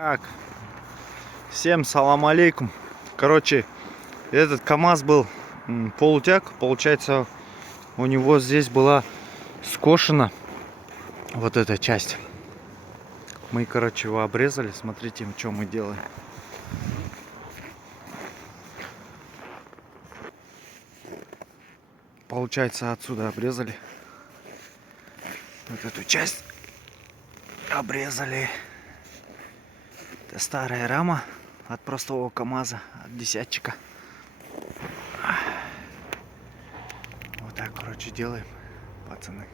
Так, всем салам алейкум. Короче, этот КамАЗ был полутяг. Получается, у него здесь была скошена вот эта часть. Мы, короче, его обрезали. Смотрите, что мы делаем. Получается, отсюда обрезали. Вот эту часть обрезали. Это старая рама от простого КамАЗа, от десятчика. Вот так, короче, делаем, пацаны.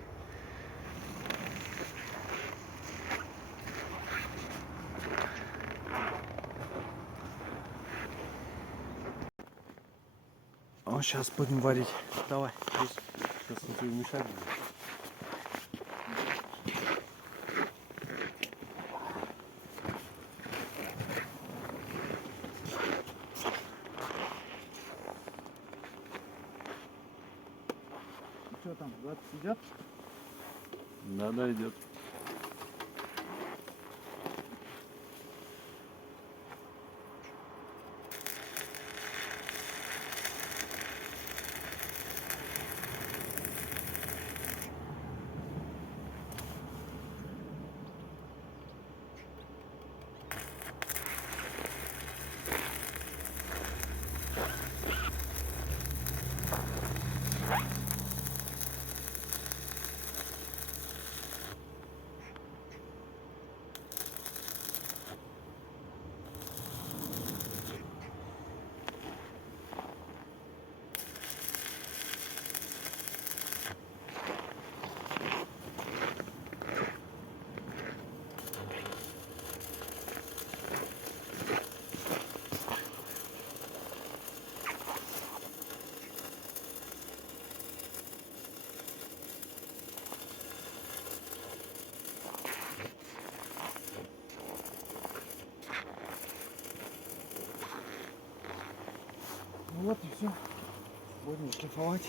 Вот сейчас будем варить. Давай. Сейчас он тебе мешать будет. Что там, запись идет? Да, идет. Ну вот и все. Будем шлифовать.